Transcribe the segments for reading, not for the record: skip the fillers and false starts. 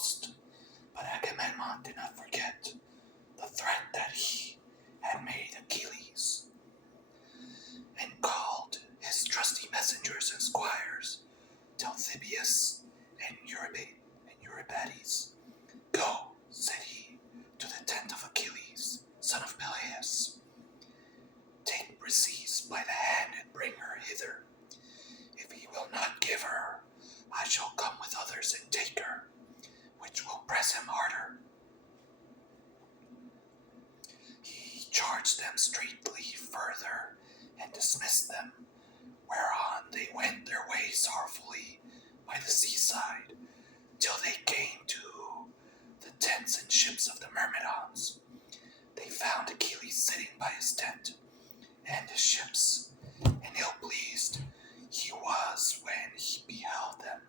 boast. But Agamemnon did not forget the threat that he had made Achilles, and called his trusty messengers and squires, Talthybius and Eurybates. Go, said he, to the tent of Achilles, son of Peleus. Take Briseis by the hand and bring her hither. If he will not give her, I shall come with others and take her, which will press him harder. He charged them straightly further and dismissed them, whereon they went their way sorrowfully by the seaside, till they came to the tents and ships of the Myrmidons. They found Achilles sitting by his tent and his ships, and ill-pleased he was when he beheld them.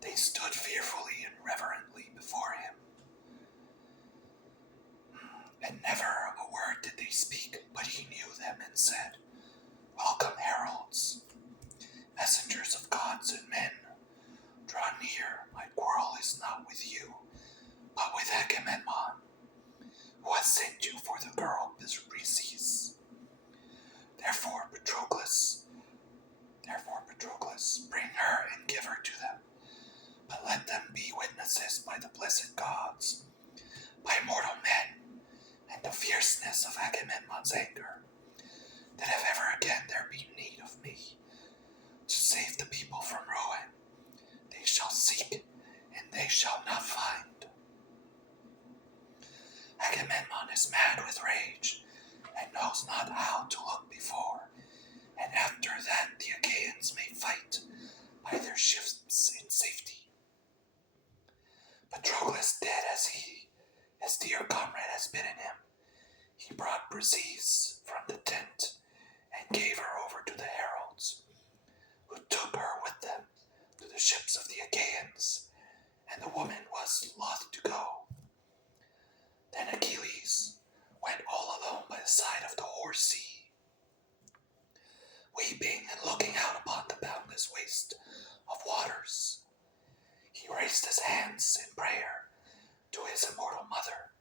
They stood fearfully and reverently before him, and never a word did they speak, but he knew them and said, Welcome, heralds, messengers of gods and men. Draw near, my quarrel is not with you, but with Agamemnon, who has sent you for the girl Briseis. Therefore, Patroclus, bring her and give her to them, but let them be witnesses by the blessed gods, by mortal men, and the fierceness of Agamemnon's anger, that if ever again there be need of me to save the people from ruin, they shall seek and they shall not find. Agamemnon is mad with rage and knows not how to look before, and after that the Achaeans may fight by their ships in safety. Patroclus did as his dear comrade has bidden him. He brought Briseis from the tent and gave her over to the heralds, who took her with them to the ships of the Achaeans, and the woman was loth to go. Then Achilles went all alone by the side of the hoar sea, weeping and looking out upon the boundless waste of waters. He raised his hands in prayer to his immortal mother.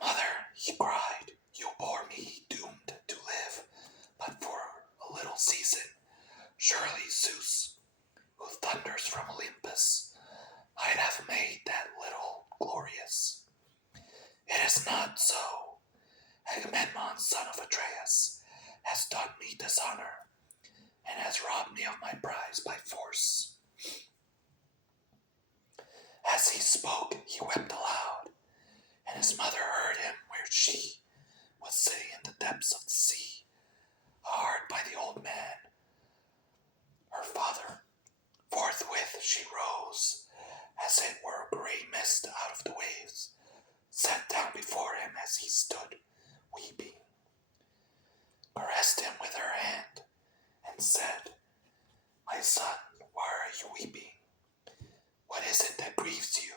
Mother, he cried, you bore me doomed to live, but for a little season. Surely Zeus, who thunders from Olympus, might have made that little glorious. It is not so. Agamemnon, son of Atreus, has done me dishonor, and has robbed me of my prize by force. As he spoke, he wept aloud, and his mother heard him where she was sitting in the depths of the sea, hard by the old man, her father. Forthwith she rose, as it were a grey mist out of the waves, sat down before him as he stood, weeping, caressed him with her hand, and said, My son, why are you weeping? What is it that grieves you?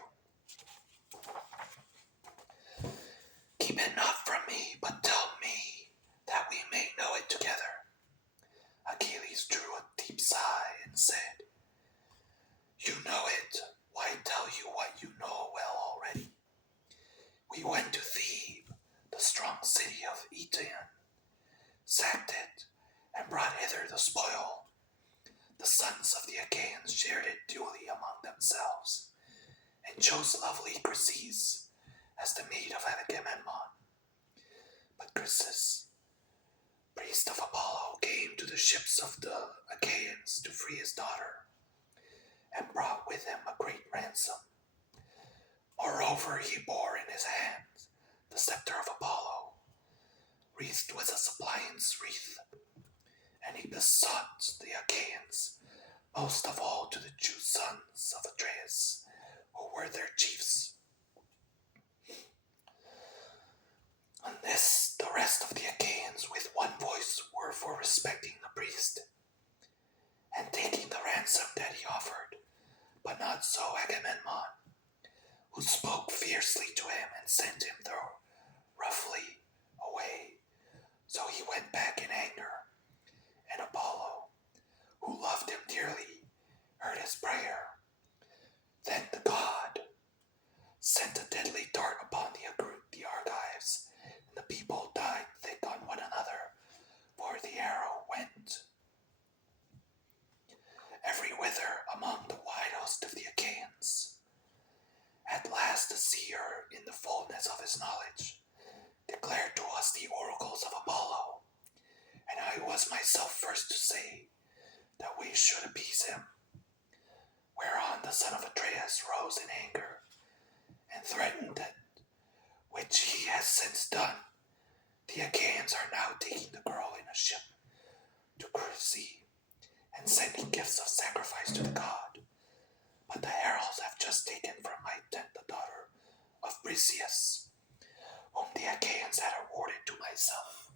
Keep it not from me, but tell me, that we may know it together. Achilles drew a deep sigh and said, You know it. Why tell you what you know well already? We went to Thebes, the strong city of Eetion, sacked it, and brought hither the spoil. The sons of the Achaeans shared it duly among themselves, and chose lovely Briseis as the meed of Agamemnon. But Chryses, priest of Apollo, came to the ships of the Achaeans to free his daughter, and brought with him a great ransom. Moreover, he bore in his hands the scepter of Apollo, wreathed with a suppliant's wreath, and he besought the Achaeans, most of all to the Jew sons of Atreus, who were their chiefs. On this, the rest of the Achaeans with one voice were for respecting the priest, and taking the ransom that he offered, but not so Agamemnon, who spoke fiercely to him and sent him roughly away. So he went back in anger, and Apollo, who loved him dearly, heard heard his prayer. Then the god sent a deadly dart upon the Argives, and the people died thick on one another, for the arrow went every whither among the wide host of the Achaeans. At last the seer, in the fullness of his knowledge, declared to us the oracles of Apollo, and I was myself first to say that we should appease him. Whereon the son of Atreus rose in anger, and threatened that, which he has since done, the Achaeans are now taking the girl in a ship to Creusa, and sending gifts of sacrifice to the god. But the heralds have just taken from my tent the daughter of Briseis, whom the Achaeans had awarded to myself.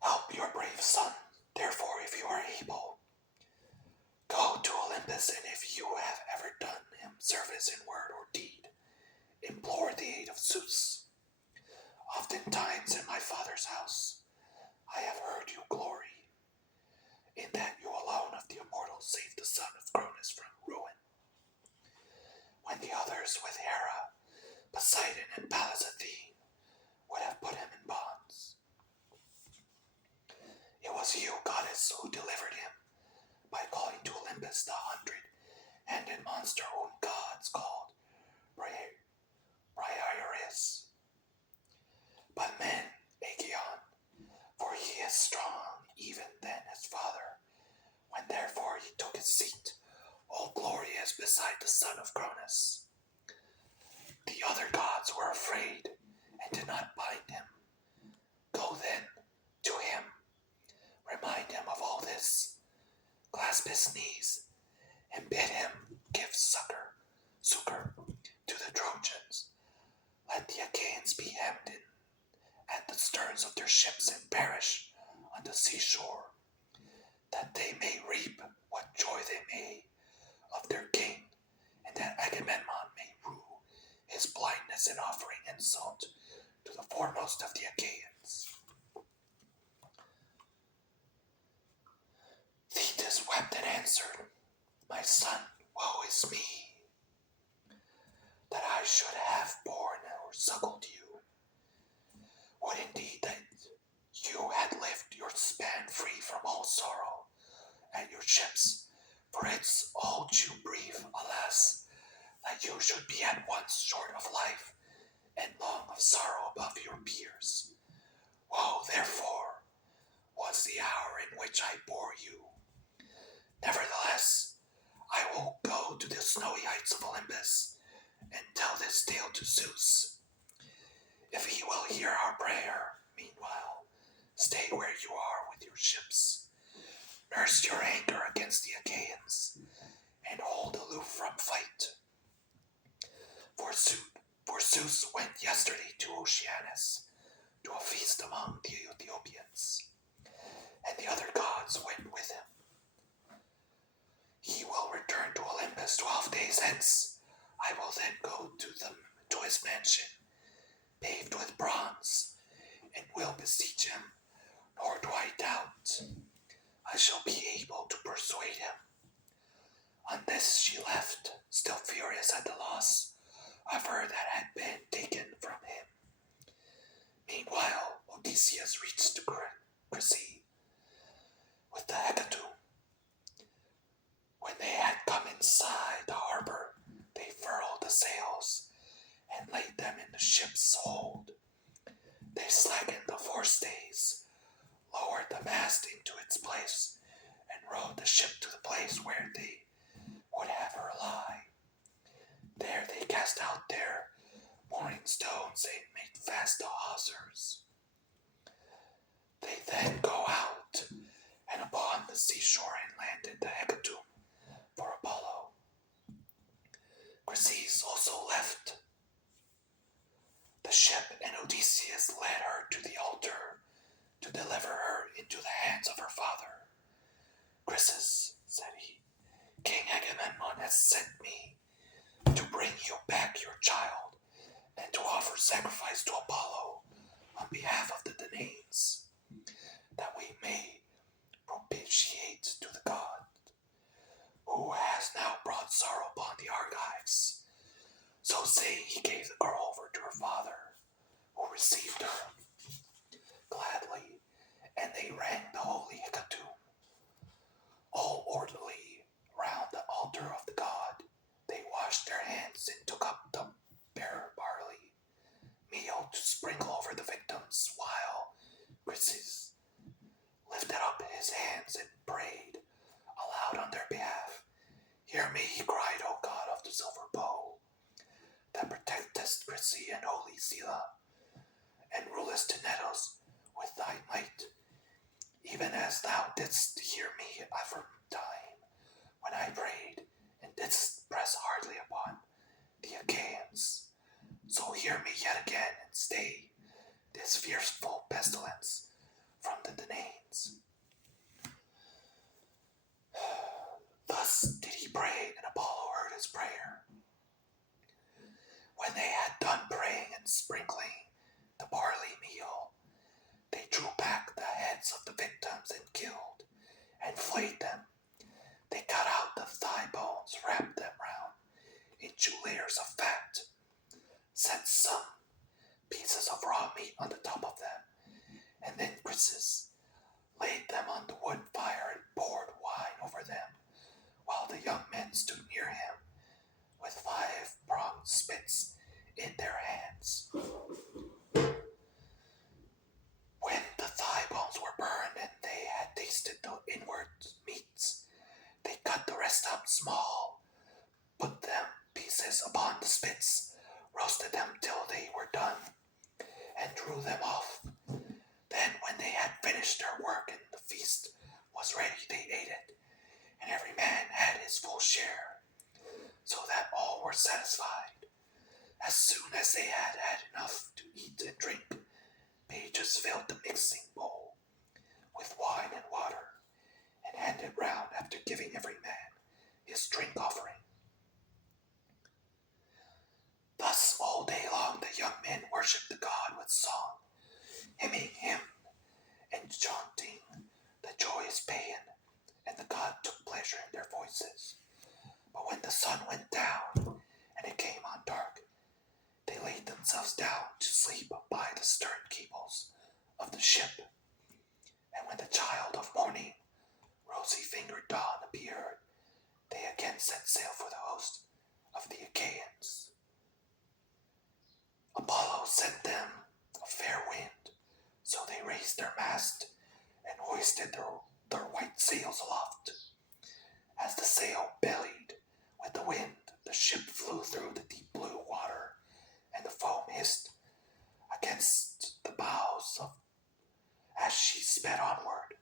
Help your brave son, therefore, if you are able. Go to Olympus, and if you have ever done him service in word or deed, implore the aid of Zeus. Oftentimes in my father's house I have heard you glory, in that you alone of the immortals saved the son of Cronus from ruin, when the others with Hera, Poseidon, and Pallas Athene would have put him in bonds. It was you, goddess, who delivered him by calling to Olympus the 100-handed monster whom gods called Briareus. But men, Aegeon, for he is strong even than his father, when therefore he took his seat, all glorious beside the son of Cronus. The other gods were afraid and did not bind him. Go then to him, remind him of all this, clasp his knees, and bid him give succor to the Trojans. Let the Achaeans be hemmed in at the sterns of their ships and perish on the seashore, that they may reap what joy they may of their king, and that Agamemnon may rue his blindness in offering insult to the foremost of the Achaeans. Thetis wept and answered, My son, woe is me, that I should have borne or suckled you. Would indeed that you had lived your span free from all sorrow at your ships, for it's all too brief, alas, that you should be at once short of life and long of sorrow above your peers. Woe, therefore, was the hour in which I bore you. Nevertheless, I will go to the snowy heights of Olympus and tell this tale to Zeus. If he will hear our prayer, meanwhile, stay where you are with your ships. Nurse your anger against the Achaeans, and hold aloof from fight. For Zeus went yesterday to Oceanus, to a feast among the Ethiopians, and the other gods went with him. He will return to Olympus 12 days hence. I will then go to his mansion, paved with bronze, and will beseech him, nor do I doubt I shall be able to persuade him. On this she left, still furious at the loss of her that had been taken from him. Meanwhile, Odysseus reached Creusa with the hecatomb. When they had come inside the harbor, they furled the sails and laid them in the ship's hold. They slackened the forestays, lowered the mast into its place, and rowed the ship to the place where they would have her lie. There they cast out their mooring stones and made fast the hawsers. They then go out and upon the seashore and landed the hecatomb for Apollo. Chryses also left the ship, and Odysseus led her to the altar to deliver her into the hands of her father. Chryses, said he, King Agamemnon has sent me to bring you back your child and to offer sacrifice to Apollo on behalf of the Danaans, that we may saying, he gave the girl over to her father, who received her gladly, and they rang the holy hecatomb, all orderly, round the altar of the god. They washed their hands and took up the bare barley meal to sprinkle over the victims, while Chryses lifted up his hands and prayed aloud on their behalf. Hear me, he cried, O God of the silver bow, that protectest Chryse and holy Sela, and rulest Tenedos with thy might, even as thou didst hear me aforetime when I prayed, and didst press hardly upon the Achaeans. So hear me yet again, and stay this fearful pestilence from the Danaans. Thus did he pray, and Apollo heard his prayer. When they had done praying and sprinkling the barley meal, they drew back the heads of the victims and killed and flayed them. They cut out the thigh bones, wrapped them round into layers of fat, set some pieces of raw meat on the top of them, and then Chryses laid them on the wood fire and poured wine over them, while the young men stood near him with 5-pronged spits in their hands. When the thigh bones were burned and they had tasted the inward meats, they cut the rest up small, put them pieces upon the spits, roasted them till they were done, and drew them off. Then when they had finished their work and the feast was ready, they ate it, and every man had his full share, so that all were satisfied. As soon as they had had enough to eat and drink, pages filled the mixing bowl with wine and water, and handed round after giving every man his drink offering. Thus all day long the young men worshipped the god with song, hymning him and chanting the joyous paean, and the god took pleasure in their voices. But when the sun went down and it came on dark, they laid themselves down to sleep by the stern cables of the ship. And when the child of morning, rosy-fingered dawn, appeared, they again set sail for the host of the Achaeans. Apollo sent them a fair wind, so they raised their mast and hoisted their white sails aloft. As the sail bellied with the wind, the ship flew through the deep blue water, and the foam hissed against the bows as she sped onward.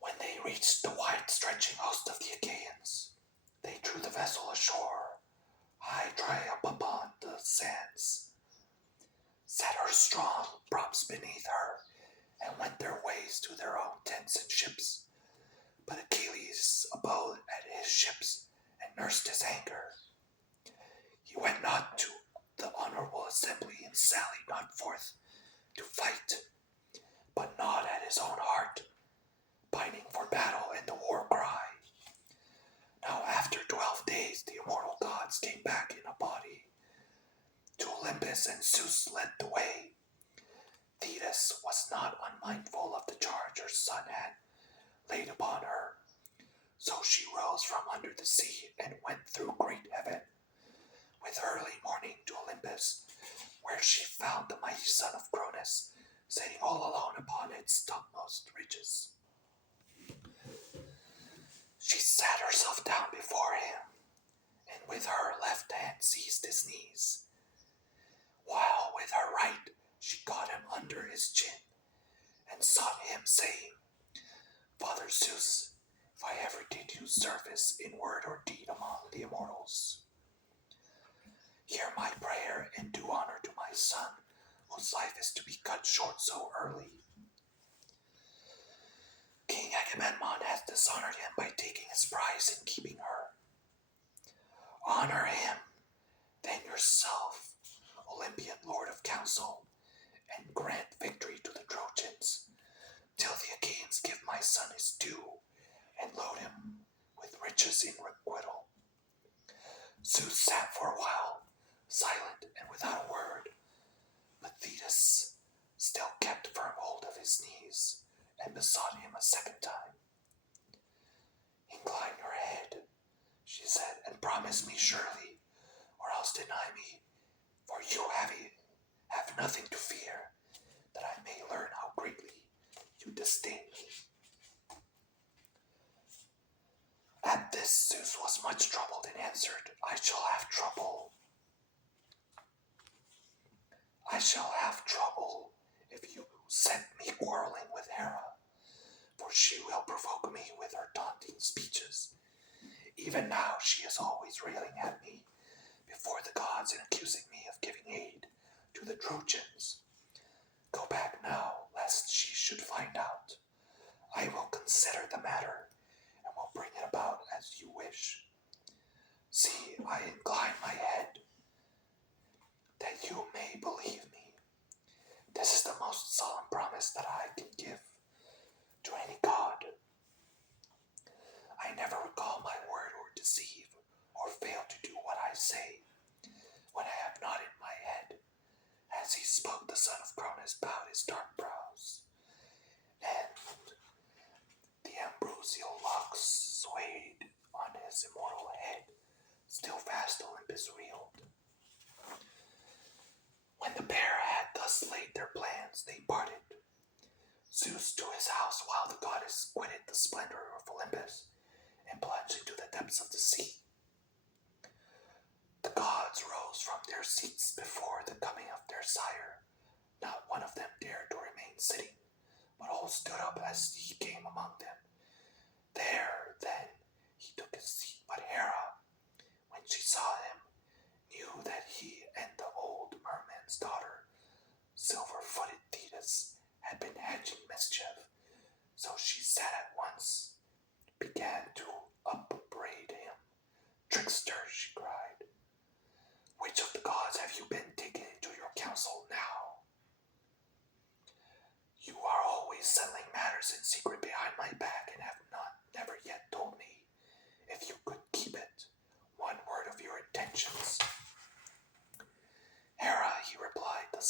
When they reached the wide-stretching host of the Achaeans, they drew the vessel ashore, high up upon the sands, set her strong props beneath her, and went their ways to their own tents and ships. But Achilles abode at his ships and nursed his anger. He went not to the honorable assembly and sallied not forth to fight, but gnawed at his own heart, pining for battle and the war cry. Now after 12 days the immortal gods came back in a body to Olympus, and Zeus led the way. Thetis was not unmindful of the charge her son had laid upon her. So she rose from under the sea and went through great heaven with early morning to Olympus, where she found the mighty son of Cronus sitting all alone upon its topmost ridges. She sat herself down before him, and with her left hand seized his knees, while with her right she caught him under his chin, and sought him, saying, Father Zeus, if I ever did you service in word or deed among the immortals, hear my prayer and do honor to my son, whose life is to be cut short so early. King Agamemnon has dishonored him by taking his prize and keeping her. Honor him, then yourself, Olympian Lord of Counsel, and grant victory to the Trojans, till the Achaeans give my son his due, and load him with riches in requital. Zeus sat for a while, silent and without a word. But Thetis still kept firm hold of his knees and besought him a second time. Incline your head, she said, and promise me surely, or else deny me, for you have nothing to fear, that I may learn how greatly you disdain me. At this Zeus was much troubled and answered, I shall have trouble if you set me quarreling with Hera, for she will provoke me with her taunting speeches. Even now she is always railing at me before the gods and accusing me of giving aid to the Trojans. Go back now, lest she should find out. I will consider the matter and will bring it about as you wish. See, I incline my head, that you may believe me. This is the most solemn promise that I can give to any god. I never recall my word or deceive, or fail to do what I say, when I have not in my head. As he spoke, the son of Cronus bowed his dark brows, and the ambrosial locks swayed on his immortal head, still fast Olympus reeled. When the pair had thus laid their plans, they parted. Zeus to his house, while the goddess quitted the splendor of Olympus and plunged into the depths of the sea. The gods rose from their seats before the coming of their sire. Not one of them dared to remain sitting, but all stood up as he came among them. There, then, he took his seat, but Hera, when she saw him, knew that he and the old merman's daughter, silver-footed Thetis, had been hatching mischief. So she sat at once, began to upbraid him. Trickster, she cried, which of the gods have you been taken into your counsel now? You are always settling matters in secret behind my back and have never yet told me, if you could keep it, one word of your intentions. Hera, replied the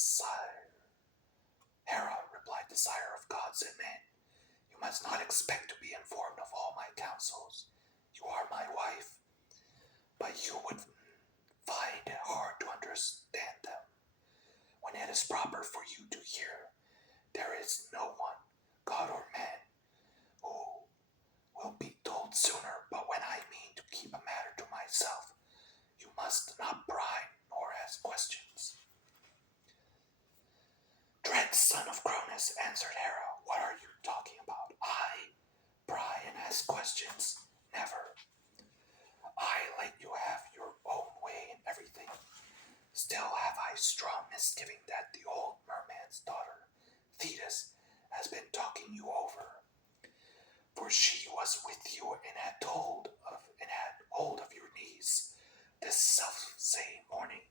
sire of gods and men, you must not expect to be informed of all my counsels. You are my wife, but you would find it hard to understand them. When it is proper for you to hear, there is no one, god or man, who will be told sooner, but when I mean to keep a matter to myself, you must not pry nor ask questions. Dread son of Cronus, answered Hera, what are you talking about? I pry and ask questions? Never. I let you have your own way in everything. Still have I strong misgiving that the old merman's daughter, Thetis, has been talking you over. For she was with you and had hold of your knees this self-same morning.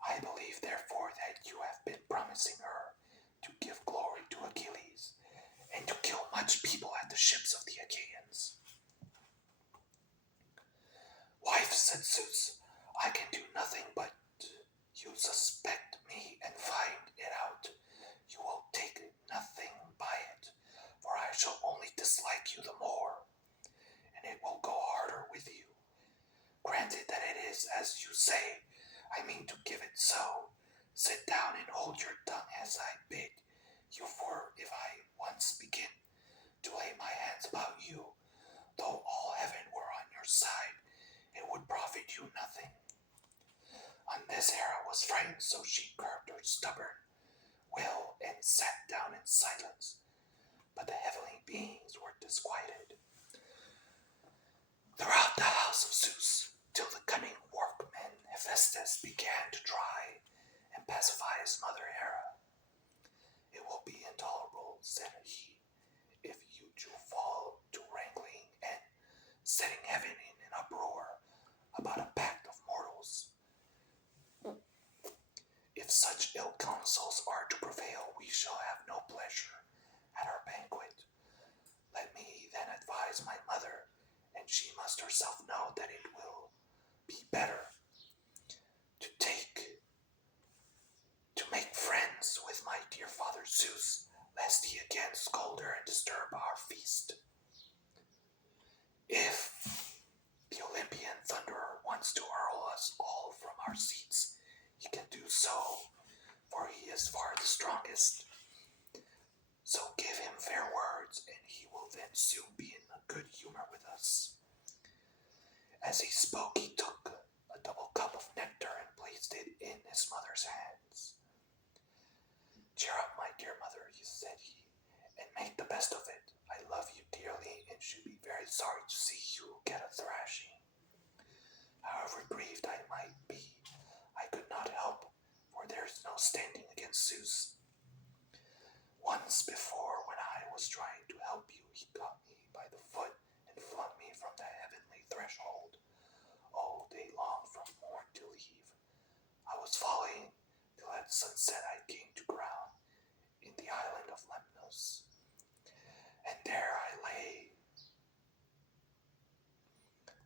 I believe, therefore, that you have been promising her to give glory to Achilles and to kill much people at the ships of the Achaeans. Wife, said Zeus, I can do nothing but you suspect me and find it out. You will take nothing by it, for I shall only dislike you the more, and it will go harder with you. Granted that it is as you say, I mean to give it so. Sit down and hold your tongue as I bid you, for if I once begin to lay my hands about you, though all heaven were on your side, it would profit you nothing. On this Hera was frightened, so she curbed her stubborn will and sat down in silence. But the heavenly beings were disquieted throughout the house of Zeus, till the cunning workman Hephaestus began to try and pacify his mother Hera. It will be intolerable, said he, if you two fall to wrangling and setting heaven in an uproar about a pact of mortals. If such ill counsels are to prevail, we shall have no pleasure at our banquet. Let me then advise my mother, and she must herself know that it will be better to make friends with my dear father Zeus, lest he again scold her and disturb our feast. If the Olympian Thunderer wants to hurl us all from our seats, he can do so, for he is far the strongest. So give him fair words, and he will then soon be in a good humor with us. As he spoke, he took a double cup of nectar and placed it in his mother's hands. Cheer up, my dear mother, said he, and make the best of it. I love you dearly and should be very sorry to see you get a thrashing. However grieved I might be, I could not help, for there is no standing against Zeus. Once before, when I was trying to help you, he caught me by the foot and flung me from the heavenly threshold. All day long from morn till eve, I was falling, till at sunset I came to ground in the island of Lemnos. And there I lay,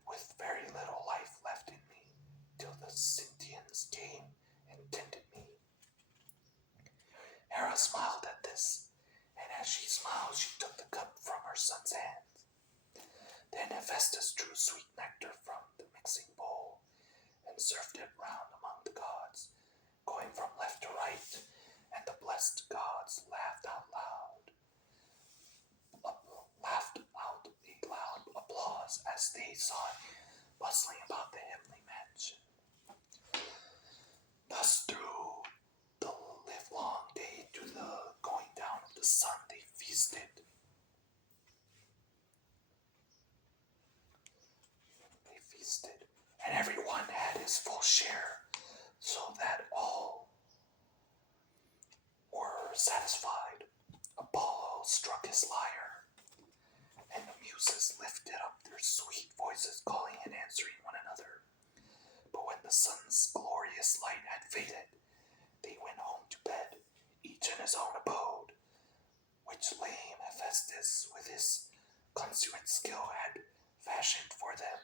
with very little life left in me, till the Sintians came and tended me. Hera smiled at this, and as she smiled, she took the cup from her son's hands. Then Hephaestus drew sweet nectar from the mixing bowl and served it round among the gods, going from left to right, and the blessed gods laughed out a loud applause as they saw it bustling about the heavenly mansion. Thus through the livelong day to the going down of the sun they feasted. And everyone had his full share, so that all were satisfied. Apollo struck his lyre, and the muses lifted up their sweet voices, calling and answering one another. But when the sun's glorious light had faded, they went home to bed, each in his own abode, which lame Hephaestus with his consummate skill had fashioned for them.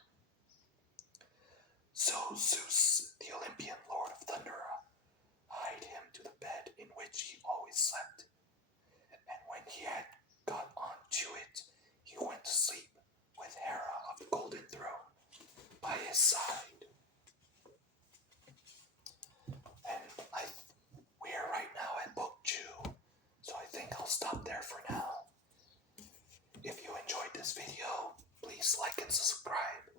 So Zeus, the Olympian Lord of Thunder, hied him to the bed in which he always slept, and when he had got on to it, he went to sleep with Hera of the Golden Throne by his side. And we are right now at Book 2, so I think I'll stop there for now. If you enjoyed this video, please like and subscribe.